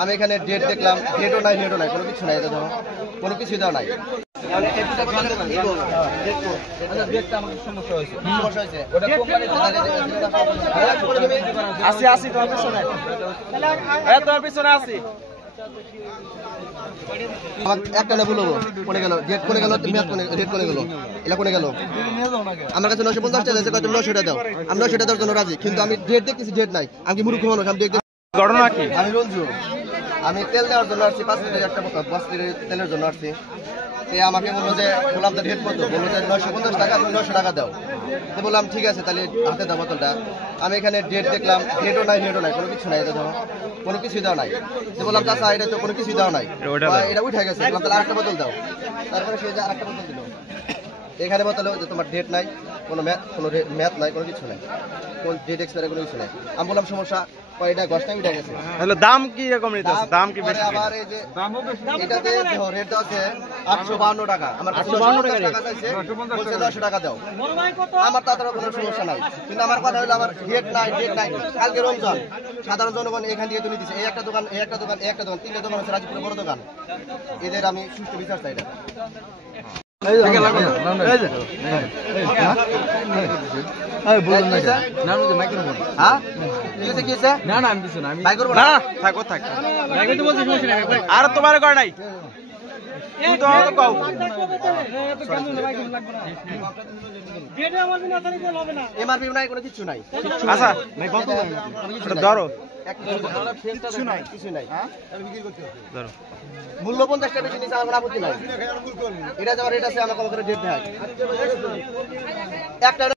আমি এখানে ডেট দেখলাম, ডেটও নাই কোনো কিছু নাই, দেখো কোনো কিছুই দেওয়া নাই। একটা না বলবো কোনে গেল, ডেট কোনে গেল, ডেট কোনে গেল, এটা কোনে গেল। আমার কাছে 950 টাকা আছে, কত 900 টাকা দাও, আমি 900 টাকা দেওয়ার জন্য রাজি, কিন্তু আমি ডেট দেখতেছি, ডেট নাই। আমি কি মূর্খ মানুষ? আমি দেখতে ঘটনা কি? আমি রঞ্জু, আমি তেল দেওয়ার জন্য আসছি, 5 লিটার একটা 5 লিটার তেলের জন্য আসছি। সে আমাকে বললো যে বললাম তো ডেট কত, বললো যে 950 টাকা, তুমি 900 টাকা দাও। তো বললাম ঠিক আছে, তাহলে হাতে দাও বোতলটা। আমি এখানে ডেট দেখলাম, ডেটও নাই কোনো কিছু নাই, দেখো কোনো কিছুই দেওয়া নাই। তো বললাম চাচা এটা তো কোনো কিছুই দেওয়া নাই, এটা উঠে গেছে। বললাম তাহলে আরেকটা বোতল দাও। তারপরে সে যে আরেকটা বোতল দিল। এখানে বোতলে যে তোমার ডেট নাই, কোনো ম্যাথ নাই, কোনো কিছু নাই, কোন ডেট এক্সপায়ার কোনো কিছু নাই। আমি বললাম সমস্যা, এটা গছটা উঠে গেছে। তাহলে দাম কি রকম নিতেছে? দাম কি বেশি? আবার এই যে এটাতে রেট আছে 852 টাকা, আমার 852 টাকা চাইছে, বলছে 900 টাকা দাও। আমার তাছাড়া কোনো সমস্যা নাই, কিন্তু আমার কথা হলো আমার ডেট নাই। কালকে রমজান, সাধারণ জনগণ এখান থেকে তুলে দিচ্ছে। এই একটা দোকান, এই একটা দোকান, এই একটা দোকান, 3টা দোকান আছে রাজীবপুরে বড় দোকান। এদের আমি সুষ্ঠু বিচার চাই। এটা আর তোমার কর নাই এমআরপি নাই, কোনো কিছু নাই। আচ্ছা ধরো কিছু নাই, মূল্য 50 টাকা বেশি নিচ্ছে, আমার আপত্তি নাই। এটা যাওয়ার রেট আছে, আমাকে ডেট দেয় একটা।